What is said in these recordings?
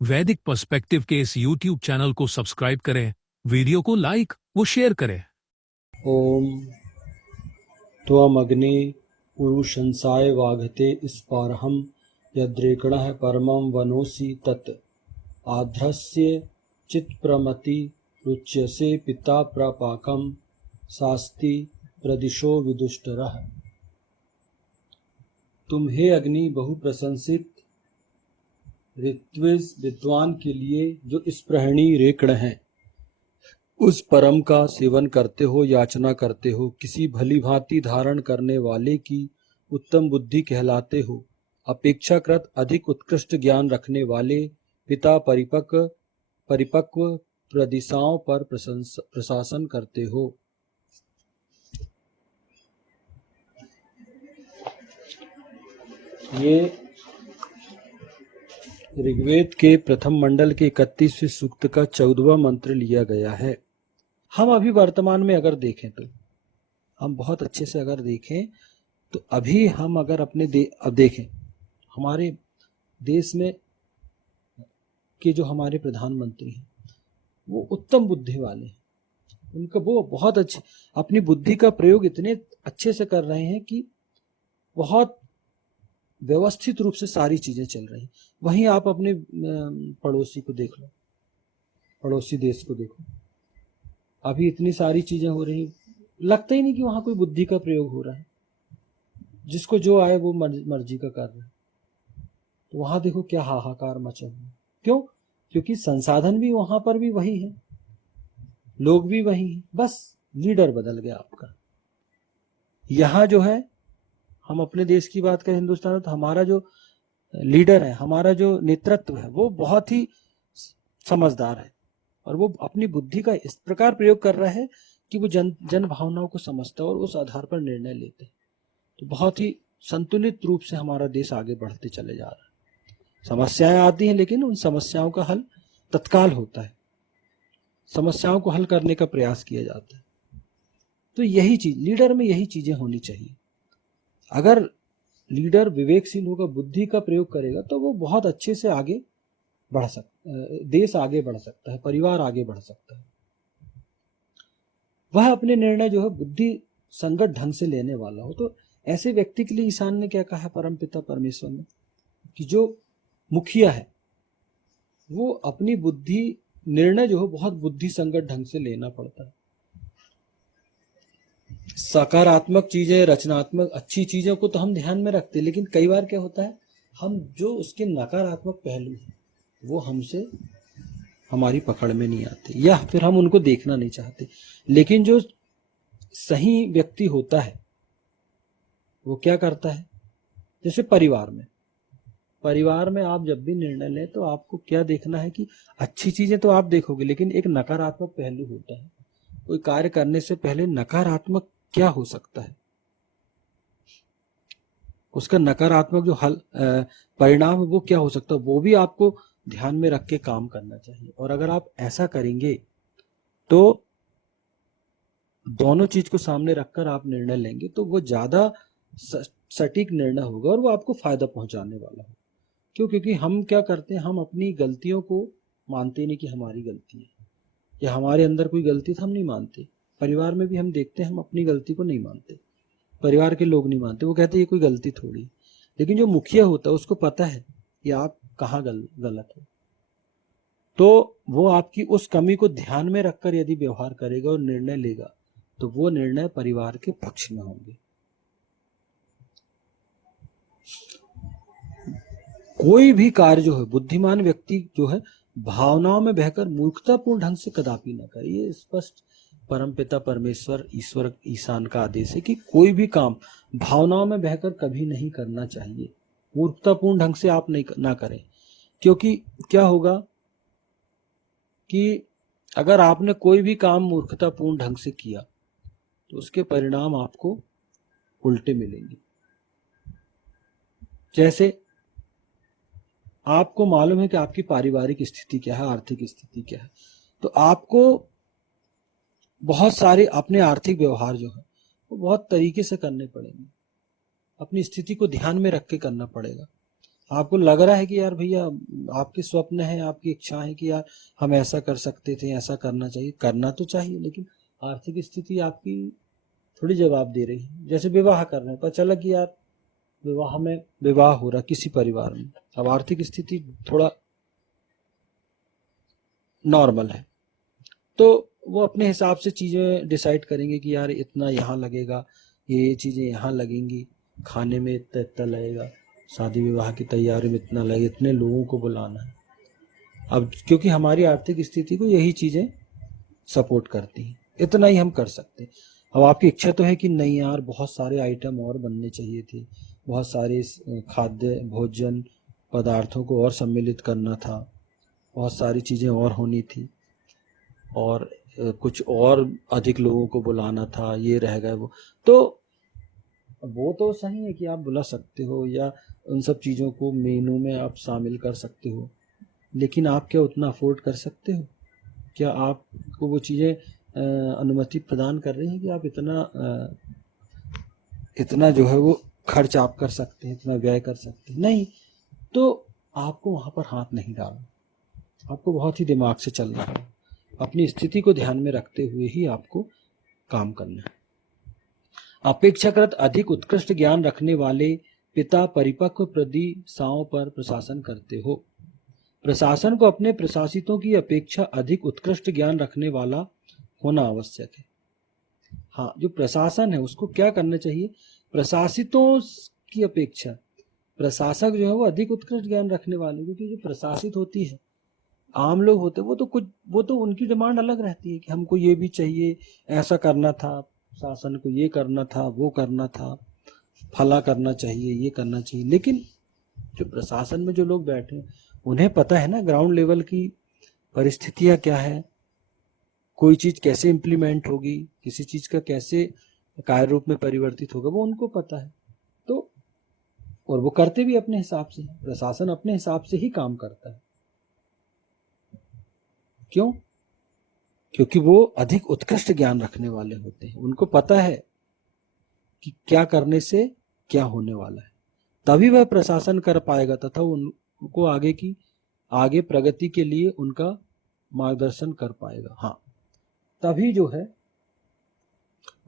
वैदिक पर्सपेक्टिव के इस YouTube चैनल को सब्सक्राइब करें, वीडियो को लाइक व शेयर करें। ओम त्वमग्नि पुरुषंसाय वाघते स्पारहम यद्रेकणः परमं वनोसि तत् आध्रस्य चित्प्रमति रुच्यसे पिता प्रपाकं शास्ति प्रदिशो विदुष्टरः। तुम हे अग्नि बहु प्रशंसित ऋत्विज विद्वान के लिए जो स्पृहणी रेकण है, उस परम का सेवन करते हो, याचना करते हो, किसी भली भांति धारण करने वाले की उत्तम बुद्धि कहलाते हो, अपेक्षाकृत अधिक उत्कृष्ट ज्ञान रखने वाले पिता परिपक्व प्रदिशाओं पर प्रशासन करते हो। ये ऋग्वेद के प्रथम मंडल के 31वें सूक्त का 14वां मंत्र लिया गया है। हम अभी वर्तमान में अगर देखें तो हम बहुत अच्छे से अगर देखें तो अभी हम अगर अपने अब देखें हमारे देश में के जो हमारे प्रधानमंत्री हैं वो उत्तम बुद्धि वाले हैं। उनका वो बहुत अच्छे अपनी बुद्धि का प्रयोग इतने अच्छे से कर रहे हैं कि बहुत व्यवस्थित रूप से सारी चीजें चल रही हैं। वहीं आप अपने पड़ोसी को देख लो, पड़ोसी देश को देखो, अभी इतनी सारी चीजें हो रही, लगता ही नहीं कि वहां कोई बुद्धि का प्रयोग हो रहा है। जिसको जो आए वो मर्जी का कर रहा है। तो वहां देखो क्या हाहाकार मचा हुआ। क्यों? क्योंकि संसाधन भी वहां पर भी वही है, लोग भी वही है, बस लीडर बदल गया आपका। यहां जो है, हम अपने देश की बात करें हिंदुस्तान में, तो हमारा जो लीडर है, हमारा जो नेतृत्व है, वो बहुत ही समझदार है और वो अपनी बुद्धि का इस प्रकार प्रयोग कर रहा है कि वो जन भावनाओं को समझता है और उस आधार पर निर्णय लेते हैं। तो बहुत ही संतुलित रूप से हमारा देश आगे बढ़ते चले जा रहा है। समस्याएं आती हैं लेकिन उन समस्याओं का हल तत्काल होता है, समस्याओं को हल करने का प्रयास किया जाता है। तो यही चीज लीडर में, यही चीजें होनी चाहिए। अगर लीडर विवेकशील होगा, बुद्धि का प्रयोग करेगा, तो वो बहुत अच्छे से आगे बढ़ सकता, देश आगे बढ़ सकता है, परिवार आगे बढ़ सकता है। वह अपने निर्णय जो है बुद्धि संगत ढंग से लेने वाला हो। तो ऐसे व्यक्ति के लिए ईशान ने क्या कहा है, परमपिता परमेश्वर ने, कि जो मुखिया है वो अपनी बुद्धि निर्णय जो है बहुत बुद्धि संगत ढंग से लेना पड़ता है। सकारात्मक चीजें, रचनात्मक अच्छी चीजों को तो हम ध्यान में रखते, लेकिन कई बार क्या होता है, हम जो उसके नकारात्मक पहलू हैं वो हमसे हमारी पकड़ में नहीं आते या फिर हम उनको देखना नहीं चाहते। लेकिन जो सही व्यक्ति होता है वो क्या करता है, जैसे परिवार में आप जब भी निर्णय लें तो आपको क्या देखना है कि अच्छी चीजें तो आप देखोगे, लेकिन एक नकारात्मक पहलू होता है। कोई कार्य करने से पहले नकारात्मक क्या हो सकता है, उसका नकारात्मक जो हल परिणाम वो क्या हो सकता है, वो भी आपको ध्यान में रख के काम करना चाहिए। और अगर आप ऐसा करेंगे तो दोनों चीज को सामने रखकर आप निर्णय लेंगे तो वो ज्यादा सटीक निर्णय होगा और वो आपको फायदा पहुंचाने वाला है। क्यों? क्योंकि हम क्या करते हैं, हम अपनी गलतियों को मानते नहीं कि हमारी गलती है या हमारे अंदर कोई गलती तो हम नहीं मानते। परिवार में भी हम देखते हैं, हम अपनी गलती को नहीं मानते, परिवार के लोग नहीं मानते, वो कहते हैं ये कोई गलती थोड़ी। लेकिन जो मुखिया होता है उसको पता है कि आप कहाँ गलत हो, तो वो आपकी उस कमी को ध्यान में रखकर यदि व्यवहार करेगा और निर्णय लेगा तो वो निर्णय परिवार के पक्ष में होंगे। कोई भी कार्य जो है, बुद्धिमान व्यक्ति जो है भावनाओं में बहकर मूर्खतापूर्ण ढंग से कदापि न करे। ये स्पष्ट परमपिता परमेश्वर ईश्वर ईशान का आदेश है कि कोई भी काम भावनाओं में बहकर कभी नहीं करना चाहिए, मूर्खतापूर्ण ढंग से आप नहीं ना करें। क्योंकि क्या होगा कि अगर आपने कोई भी काम मूर्खतापूर्ण ढंग से किया तो उसके परिणाम आपको उल्टे मिलेंगे। जैसे आपको मालूम है कि आपकी पारिवारिक स्थिति क्या है, आर्थिक स्थिति क्या है, तो आपको बहुत सारे अपने आर्थिक व्यवहार जो है वो बहुत तरीके से करने पड़ेंगे, अपनी स्थिति को ध्यान में रख के करना पड़ेगा। आपको लग रहा है कि यार भैया आपके स्वप्न है, आपकी इच्छा है कि यार हम ऐसा कर सकते थे, ऐसा करना चाहिए, करना तो चाहिए, लेकिन आर्थिक स्थिति आपकी थोड़ी जवाब दे रही है। जैसे विवाह कर रहे हैं, पता चला कि यार विवाह हो रहा किसी परिवार में, अब आर्थिक स्थिति थोड़ा नॉर्मल है, तो वो अपने हिसाब से चीज़ें डिसाइड करेंगे कि यार इतना यहाँ लगेगा, ये चीज़ें यहाँ लगेंगी, खाने में इतना इतना लगेगा, शादी विवाह की तैयारी में इतना लगे, इतने लोगों को बुलाना है। अब क्योंकि हमारी आर्थिक स्थिति को यही चीज़ें सपोर्ट करती हैं, इतना ही हम कर सकते हैं। अब आपकी इच्छा तो है कि नहीं यार बहुत सारे आइटम और बनने चाहिए थे, बहुत सारे खाद्य भोजन पदार्थों को और सम्मिलित करना था, बहुत सारी चीज़ें और होनी थी, और कुछ और अधिक लोगों को बुलाना था, ये रह गए वो तो सही है कि आप बुला सकते हो या उन सब चीज़ों को मेनू में आप शामिल कर सकते हो, लेकिन आप क्या उतना अफोर्ड कर सकते हो? क्या आपको वो चीज़ें अनुमति प्रदान कर रही हैं कि आप इतना जो है वो खर्च आप कर सकते हैं, इतना व्यय कर सकते हैं? नहीं। तो आपको वहाँ पर हाथ नहीं डालना, आपको बहुत ही दिमाग से चलना है, अपनी स्थिति को ध्यान में रखते हुए ही आपको काम करना है। अपेक्षाकृत अधिक उत्कृष्ट ज्ञान रखने वाले पिता परिपक्व प्रदिशाओं पर प्रशासन करते हो। प्रशासन को अपने प्रशासितों की अपेक्षा अधिक उत्कृष्ट ज्ञान रखने वाला होना आवश्यक है। हाँ, जो प्रशासन है उसको क्या करना चाहिए? प्रशासितों की अपेक्षा प्रशासक जो है वो अधिक उत्कृष्ट ज्ञान रखने वाले, क्योंकि जो प्रशासित होती है, आम लोग होते हैं, वो तो उनकी डिमांड अलग रहती है कि हमको ये भी चाहिए, ऐसा करना था, शासन को ये करना था, वो करना था, फला करना चाहिए, ये करना चाहिए। लेकिन जो प्रशासन में जो लोग बैठे हैं उन्हें पता है ना ग्राउंड लेवल की परिस्थितियां क्या है, कोई चीज कैसे इम्प्लीमेंट होगी, किसी चीज का कैसे कार्य रूप में परिवर्तित होगा, वो उनको पता है। तो और वो करते भी अपने हिसाब से, प्रशासन अपने हिसाब से ही काम करता है। क्यों? क्योंकि वो अधिक उत्कृष्ट ज्ञान रखने वाले होते हैं, उनको पता है कि क्या करने से क्या होने वाला है, तभी वह प्रशासन कर पाएगा तथा उनको आगे प्रगति के लिए उनका मार्गदर्शन कर पाएगा। हाँ, तभी जो है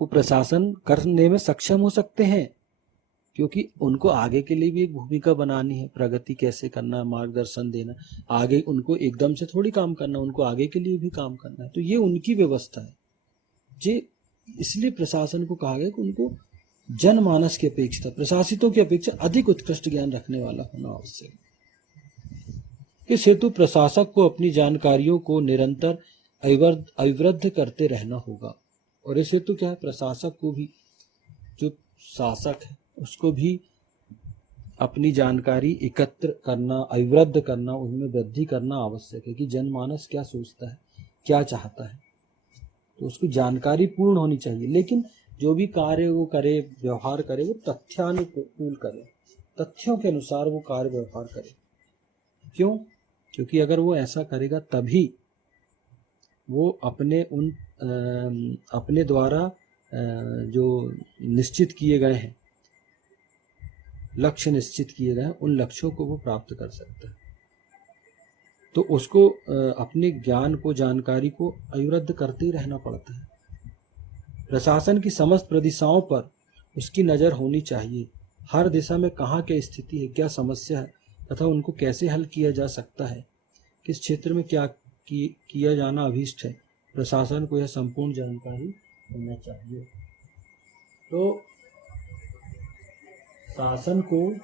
वो प्रशासन करने में सक्षम हो सकते हैं, क्योंकि उनको आगे के लिए भी एक भूमिका बनानी है, प्रगति कैसे करना, मार्गदर्शन देना, आगे उनको एकदम से थोड़ी काम करना, उनको आगे के लिए भी काम करना है। तो ये उनकी व्यवस्था है जी। इसलिए प्रशासन को कहा गया कि उनको जनमानस की अपेक्षा, प्रशासितों की अपेक्षा अधिक उत्कृष्ट ज्ञान रखने वाला होना आवश्यक है। इस हेतु प्रशासक को अपनी जानकारियों को निरंतर अभिवृद्ध करते रहना होगा। और इस हेतु क्या है, प्रशासक को भी, जो शासक है उसको भी अपनी जानकारी एकत्र करना, अभिवृद्ध करना, उनमें वृद्धि करना आवश्यक है कि जनमानस क्या सोचता है, क्या चाहता है। तो उसकी जानकारी पूर्ण होनी चाहिए, लेकिन जो भी कार्य वो करे, व्यवहार करे, वो तथ्यानुकूल करे, तथ्यों के अनुसार वो कार्य व्यवहार करे। क्यों? क्योंकि अगर वो ऐसा करेगा तभी वो अपने द्वारा जो निश्चित किए गए हैं, लक्ष्य निश्चित किए गए हैं, उन लक्ष्यों को वो प्राप्त कर सकता है। तो उसको अपने ज्ञान को, जानकारी को अभिवृद्ध करते ही रहना पड़ता है। प्रशासन की समस्त प्रदिशाओं पर उसकी नज़र होनी चाहिए, हर दिशा में कहाँ क्या स्थिति है, क्या समस्या है तथा उनको कैसे हल किया जा सकता है, किस क्षेत्र में क्या किया जाना अभीष्ट है, प्रशासन को यह संपूर्ण जानकारी होना चाहिए। तो शासन को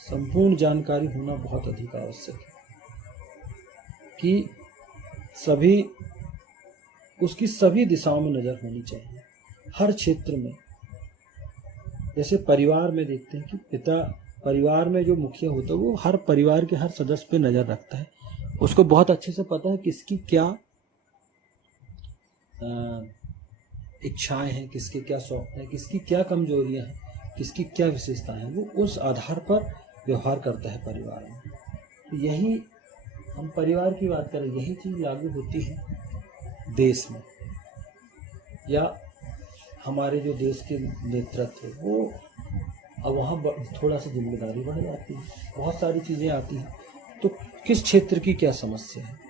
संपूर्ण जानकारी होना बहुत अधिक आवश्यक है कि उसकी सभी दिशाओं में नज़र होनी चाहिए, हर क्षेत्र में। जैसे परिवार में देखते हैं कि पिता, परिवार में जो मुखिया होता है वो हर परिवार के हर सदस्य पे नज़र रखता है, उसको बहुत अच्छे से पता है किसकी क्या इच्छाएं हैं, किसके क्या शौक हैं, किसकी क्या कमजोरियां हैं, किसकी क्या विशेषताएं हैं, वो उस आधार पर व्यवहार करता है परिवार में। तो यही हम परिवार की बात करें, यही चीज़ लागू होती है देश में, या हमारे जो देश के नेतृत्व वो अब वहाँ थोड़ा सा जिम्मेदारी बढ़ जाती है, बहुत सारी चीज़ें आती हैं। तो किस क्षेत्र की क्या समस्या है?